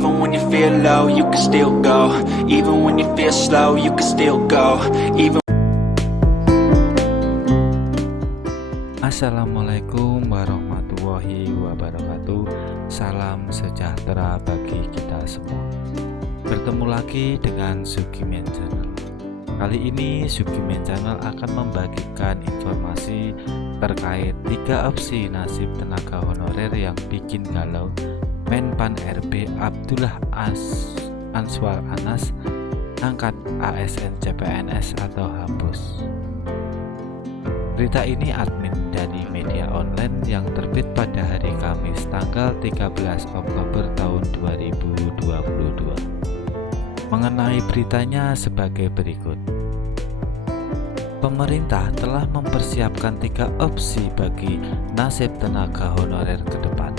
Even when you feel low, you can still go. Even when you feel slow, you can still go. Even Assalamualaikum warahmatullahi wabarakatuh. Salam sejahtera bagi kita semua. Bertemu lagi dengan Sugimen Channel. Kali ini Sugimen Channel akan membagikan informasi terkait 3 opsi nasib tenaga honorer yang bikin galau Menpan RB Abdullah Answar Anas angkat ASN CPNS atau hapus. Berita ini admin dari media online yang terbit pada hari Kamis tanggal 13 Oktober tahun 2022. Mengenai beritanya sebagai berikut. Pemerintah telah mempersiapkan 3 opsi bagi nasib tenaga honorer ke depan.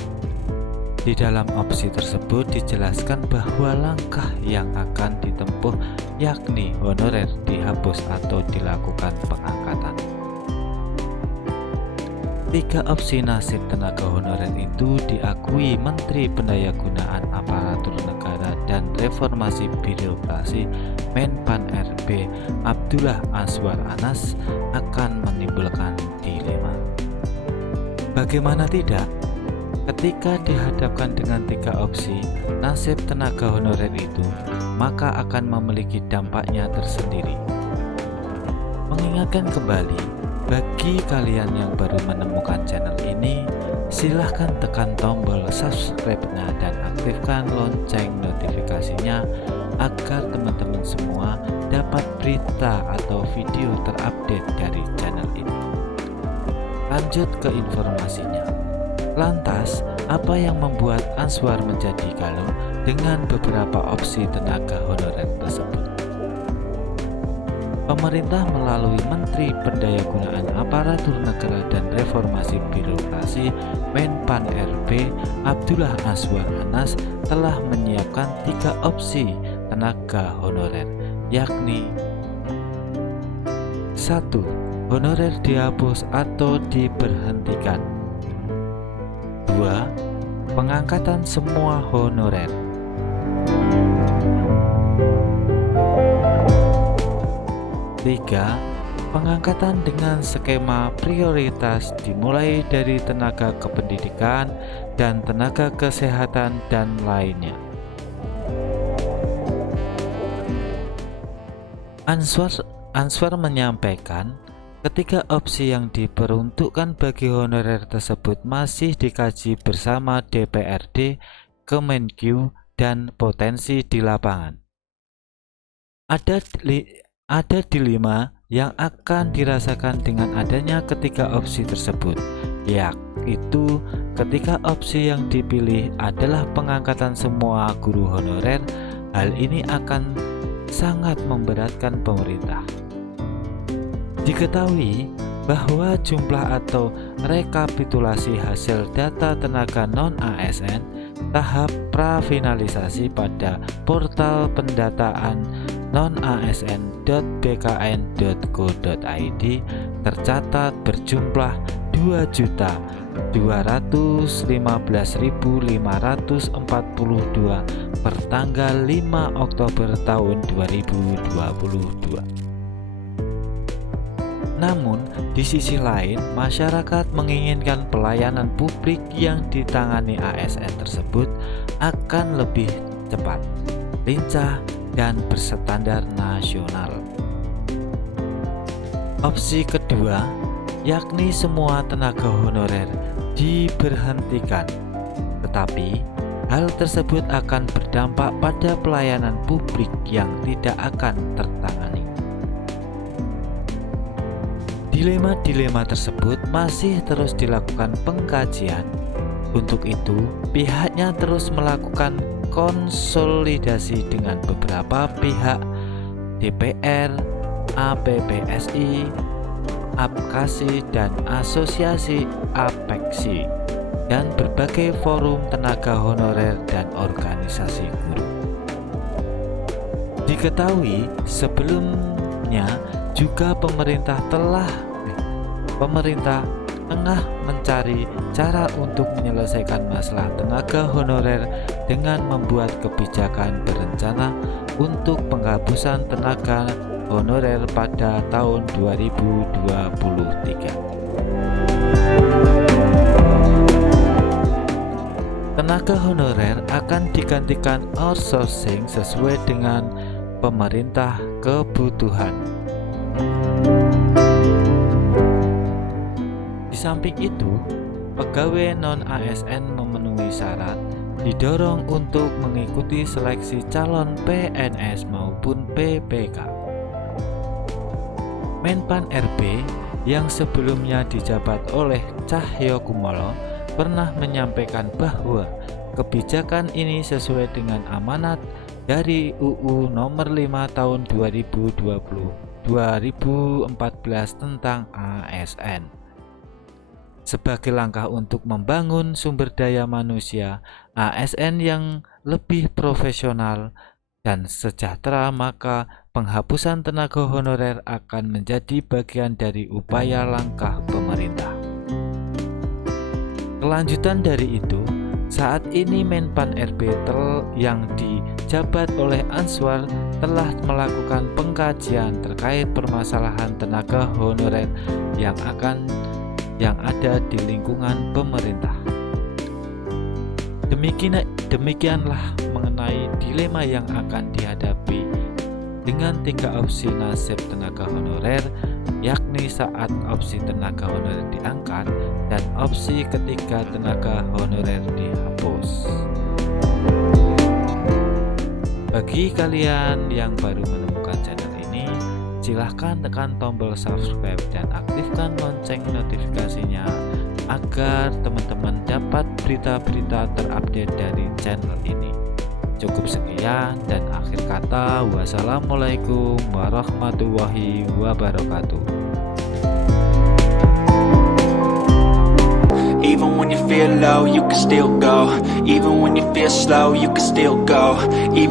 Di dalam opsi tersebut dijelaskan bahwa langkah yang akan ditempuh yakni honorer dihapus atau dilakukan pengangkatan. 3 opsi nasib tenaga honorer itu diakui Menteri Pendayagunaan Aparatur Negara dan Reformasi Birokrasi Menpan RB Abdullah Answar Anas akan menimbulkan dilema. Bagaimana tidak? Ketika dihadapkan dengan 3 opsi nasib tenaga honorer itu, maka akan memiliki dampaknya tersendiri. Mengingatkan kembali, bagi kalian yang baru menemukan channel ini, silahkan tekan tombol subscribe-nya dan aktifkan lonceng notifikasinya agar teman-teman semua dapat berita atau video terupdate dari channel ini. Lanjut ke informasinya. Lantas, apa yang membuat Answar menjadi galau dengan beberapa opsi tenaga honorer tersebut? Pemerintah melalui Menteri Pendayagunaan Aparatur Negara dan Reformasi Birokrasi Menpan RB Abdullah Answar Anas telah menyiapkan 3 opsi tenaga honorer, yakni 1. Honorer dihapus atau diberhentikan. 2. Pengangkatan semua honorer. 3. Pengangkatan dengan skema prioritas dimulai dari tenaga kependidikan dan tenaga kesehatan dan lainnya. Answar menyampaikan, ketiga opsi yang diperuntukkan bagi honorer tersebut masih dikaji bersama DPRD, Kemenkyu, dan potensi di lapangan. Ada dilema yang akan dirasakan dengan adanya ketiga opsi tersebut, yaitu ketika opsi yang dipilih adalah pengangkatan semua guru honorer. Hal ini akan sangat memberatkan pemerintah. Diketahui bahwa jumlah atau rekapitulasi hasil data tenaga non-ASN tahap prafinalisasi pada portal pendataan non-asn.bkn.go.id tercatat berjumlah 2.215.542 per tanggal 5 Oktober tahun 2022. Namun, di sisi lain, masyarakat menginginkan pelayanan publik yang ditangani ASN tersebut akan lebih cepat, lincah, dan berstandar nasional. Opsi kedua, yakni semua tenaga honorer diberhentikan. Tetapi, hal tersebut akan berdampak pada pelayanan publik yang tidak akan tertangani. Dilema-dilema tersebut masih terus dilakukan pengkajian. Untuk itu, pihaknya terus melakukan konsolidasi dengan beberapa pihak, DPR, APPSI, APKASI, dan Asosiasi APEKSI, dan berbagai forum tenaga honorer dan organisasi guru. Diketahui sebelumnya juga pemerintah tengah mencari cara untuk menyelesaikan masalah tenaga honorer dengan membuat kebijakan berencana untuk penghapusan tenaga honorer pada tahun 2023. Tenaga honorer akan digantikan outsourcing sesuai dengan pemerintah kebutuhan. Di samping itu, pegawai non-ASN memenuhi syarat didorong untuk mengikuti seleksi calon PNS maupun PPK. Menpan RB yang sebelumnya dijabat oleh Cahyokumolo pernah menyampaikan bahwa kebijakan ini sesuai dengan amanat dari UU Nomor 5 Tahun 2014 tentang ASN. Sebagai langkah untuk membangun sumber daya manusia ASN yang lebih profesional dan sejahtera, maka penghapusan tenaga honorer akan menjadi bagian dari upaya langkah pemerintah. Kelanjutan dari itu, saat ini Menpan RB yang dijabat oleh Answar telah melakukan pengkajian terkait permasalahan tenaga honorer yang ada di lingkungan pemerintah. Demikianlah mengenai dilema yang akan dihadapi dengan 3 opsi nasib tenaga honorer, yakni saat opsi tenaga honorer diangkat dan opsi ketiga tenaga honorer dihapus. Bagi kalian yang baru menemukan channel ini, silahkan tekan tombol subscribe dan aktifkan lonceng notifikasinya agar teman-teman dapat berita-berita terupdate dari channel ini. Cukup sekian dan akhir kata, wassalamualaikum warahmatullahi wabarakatuh. Even when you feel low, you can still go. Even when you feel slow, you can still go. Even